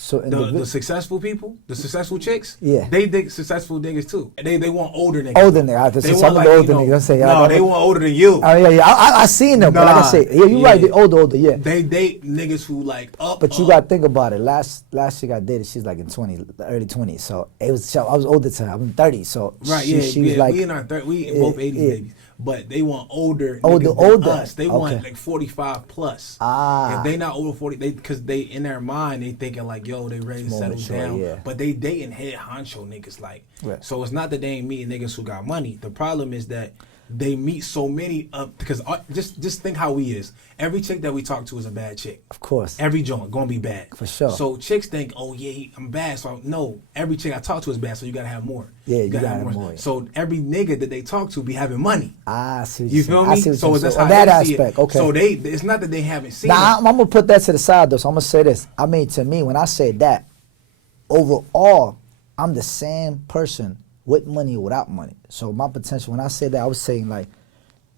So The successful people, the successful chicks, Yeah. they dig successful niggas too. They want older niggas. older niggas. They Some want of the older niggas. I say, no, they want older than you. Yeah. I seen them, but like I say, yeah, you're right. They older, yeah. They date niggas who like up. But you got to think about it. Last chick I dated, she's like in early 20s. So I was older to her. I'm 30. So Right, she was like, we in our we both 80s babies. But they want older Older. niggas than us. They Okay. want like 45 plus. Ah. If they not over 40, because they in their mind they thinking like, yo, they ready to more settle mature, down. yeah. But they dating head honcho niggas like. Right. So it's not that they ain't meeting niggas who got money. The problem is that they meet so many because just think how we is. Every chick that we talk to is a bad chick. of course. Every joint gonna be bad. For sure. So chicks think, oh yeah, I'm bad. So no, every chick I talk to is bad. So you gotta have more. Yeah, you gotta have more. So every nigga that they talk to be having money. I see what You you're feel saying. I me? see what So you're that's saying. how On that they see aspect, it. okay. So it's not that they haven't seen Now, it. I'm going to put that to the side, though. So I'm going to say this. I mean, to me, when I say that, overall, I'm the same person with money or without money. So my potential, when I say that, I was saying, like,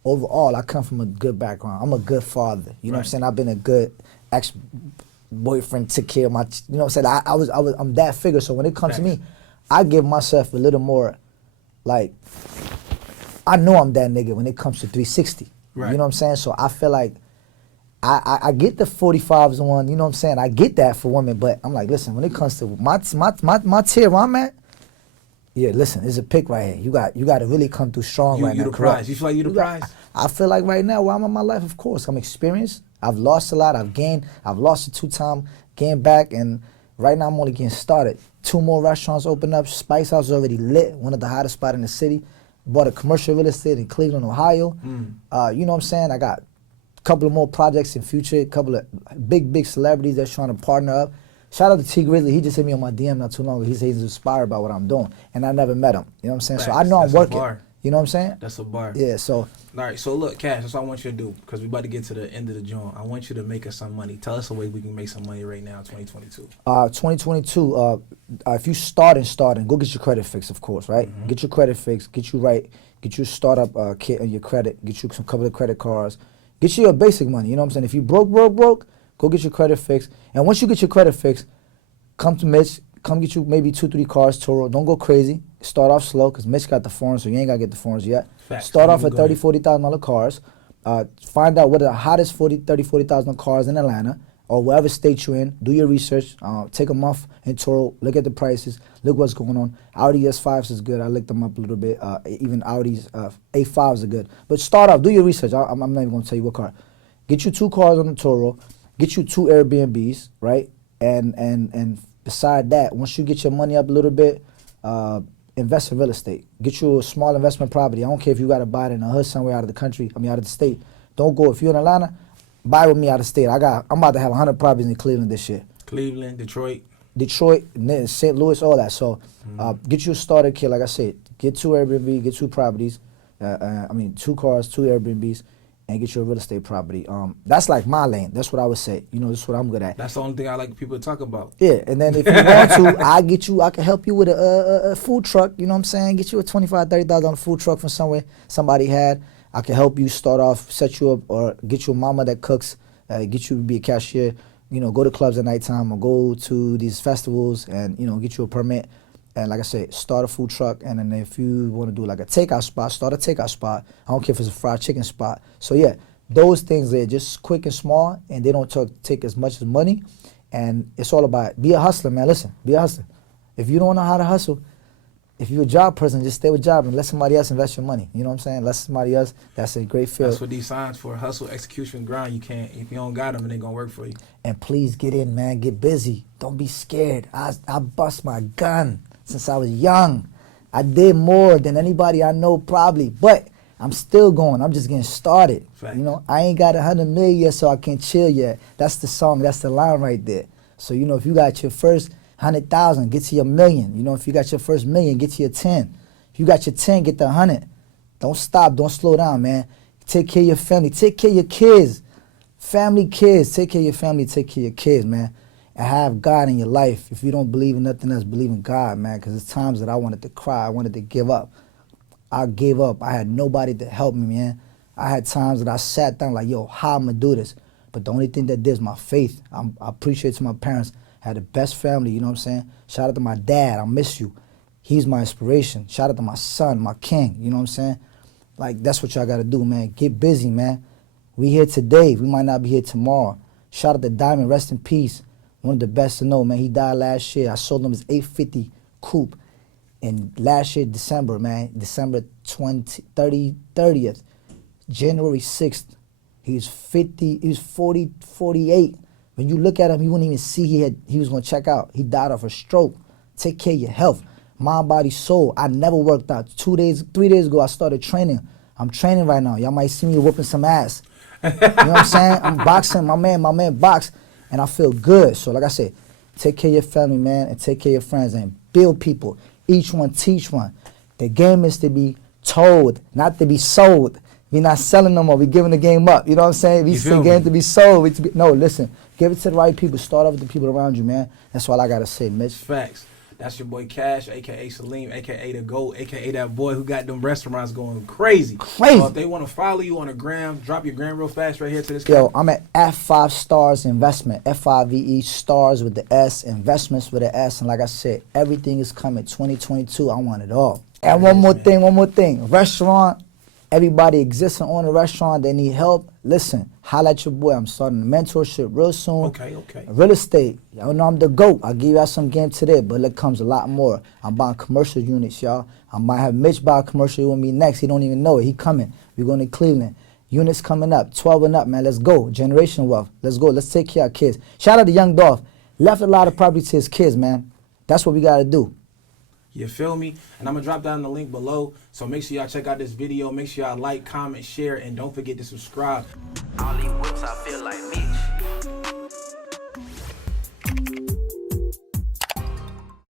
overall, I come from a good background. I'm a good father. You know what I'm saying? I've been a good ex-boyfriend, took care of my, you know what I'm saying? I'm that figure. So when it comes to me, I give myself a little more, like, I know I'm that nigga when it comes to 360. Right. You know what I'm saying? So I feel like I get the 45s and one, you know what I'm saying? I get that for women, but I'm like, listen, when it comes to my tier where I'm at, yeah, listen, it's a pick right here. You got to really come through strong right now. You the prize. You feel like you the prize? I feel like right now where I'm in my life, of course, I'm experienced. I've lost a lot. I've gained. I've lost a 2-time, gained back, and right now I'm only getting started. 2 more restaurants open up. Spice House is already lit, one of the hottest spots in the city. Bought a commercial real estate in Cleveland, Ohio. You know what I'm saying? I got a couple of more projects in future, a couple of big celebrities that's trying to partner up. Shout out to T Grizzly. He just hit me on my DM not too long ago. He said he's inspired by what I'm doing, and I never met him. You know what I'm saying? Facts. So I know That's I'm working. a bar. You know what I'm saying? That's a bar. Yeah, so. All right, so look, Cash, that's what I want you to do, because we about to get to the end of the joint. I want you to make us some money. Tell us a way we can make some money right now, 2022. 2022, if you starting, go get your credit fixed, of course, right? Get your credit fixed, get you right, get your startup kit on your credit, get you some couple of credit cards, get you your basic money, you know what I'm saying? If you broke, go get your credit fixed. And once you get your credit fixed, come to Mitch, come get you maybe 2-3 cars, Toro. Don't go crazy. Start off slow, because Mitch got the foreigns, so you ain't got to get the foreigns yet. Facts. Start off at $30,000, $40,000 cars. Find out what are the hottest $30,000 cars in Atlanta or wherever state you're in. Do your research. Take a month in Toro. Look at the prices. Look what's going on. Audi S5s is good. I looked them up a little bit. Even Audi's A5s are good. But start off. Do your research. I'm not even going to tell you what car. Get you 2 cars on the Toro. Get you 2 Airbnbs, right? And beside that, once you get your money up a little bit, invest in real estate. Get you a small investment property. I don't care if you got to buy it in a hood somewhere out of the country. Out of the state. Don't go. If you're in Atlanta, buy with me out of state. I'm about to have 100 properties in Cleveland this year. Cleveland, Detroit, St. Louis, all that. So get you a starter kit. Like I said, get 2 Airbnb, get 2 properties. 2 cars, 2 Airbnbs, and get you a real estate property. That's like my lane. That's what I would say. You know, that's what I'm good at. That's the only thing I like people to talk about. Yeah, and then if you want to, I can help you with a food truck. You know what I'm saying? Get you a $25,000, $30,000 food truck from somewhere somebody had. I can help you start off, set you up, or get you a mama that cooks, get you to be a cashier. You know, go to clubs at nighttime or go to these festivals and, you know, get you a permit. And like I said, start a food truck. And then if you want to do like a takeout spot, start a takeout spot. I don't care if it's a fried chicken spot. So yeah, those things, they're just quick and small, and they don't take as much as money. And it's all about, be a hustler, man. Listen, be a hustler. If you don't know how to hustle, if you're a job person, just stay with job and let somebody else invest your money. You know what I'm saying? Let somebody else. That's a great field. That's what these signs for. Hustle, execution, grind. You can't, if you don't got them, it ain't going to work for you. And please get in, man. Get busy. Don't be scared. I bust my gun since I was young. I did more than anybody I know probably, but I'm still going. I'm just getting started. Fact. You know, I ain't got 100 million yet, so I can't chill yet. That's the song. That's the line right there. So, you know, if you got your first 100,000, get to your million. You know, if you got your first million, get to your 10. If you got your 10, get to 100. Don't stop. Don't slow down, man. Take care of your family. Take care of your kids. Family, kids. Take care of your family. Take care of your kids, man. And have God in your life. If you don't believe in nothing else, believe in God, man. Because there's times that I wanted to cry. I wanted to give up. I gave up. I had nobody to help me, man. I had times that I sat down like, yo, how am I going to do this? But the only thing that did is my faith. I appreciate to my parents. I had the best family, you know what I'm saying? Shout out to my dad. I miss you. He's my inspiration. Shout out to my son, my king, you know what I'm saying? Like, that's what y'all got to do, man. Get busy, man. We here today. We might not be here tomorrow. Shout out to Diamond. Rest in peace. One of the best to know, man. He died last year. I sold him his 850 coupe. And last year, December, man. December 30th. January 6th. He was 48. When you look at him, you wouldn't even see he was going to check out. He died of a stroke. Take care of your health. Mind, body, soul. I never worked out. 3 days ago, I started training. I'm training right now. Y'all might see me whooping some ass. You know what I'm saying? I'm boxing. My man box, and I feel good. So like I said, take care of your family, man, and take care of your friends, and build people. Each one teach one. The game is to be told, not to be sold. We're not selling no more. We're giving the game up. You know what I'm saying? We the game to be sold. No, listen. Give it to the right people. Start off with the people around you, man. That's all I got to say, Mitch. Facts. That's your boy Cash, a.k.a. Salim, a.k.a. The GOAT, a.k.a. that boy who got them restaurants going crazy. So if they want to follow you on the gram, drop your gram real fast right here to this guy. Yo, I'm at F5 Stars Investment. F-I-V-E, stars with the S, investments with the S. And like I said, everything is coming. 2022, I want it all. And one more thing. Restaurant, Everybody existing on the restaurant, they need help. Listen, holla at your boy. I'm starting a mentorship real soon. Okay. Real estate. Y'all know I'm the GOAT. I'll give y'all some game today, but it comes a lot more. I'm buying commercial units, y'all. I might have Mitch buy a commercial with me next. He don't even know it. He coming. We're going to Cleveland. Units coming up. 12 and up, man. Let's go. Generation wealth. Let's go. Let's take care of kids. Shout out to Young Dolph. Left a lot of property to his kids, man. That's what we got to do. You feel me? And I'm going to drop down the link below. So make sure y'all check out this video. Make sure y'all like, comment, share, and don't forget to subscribe. All these whips, I feel like me.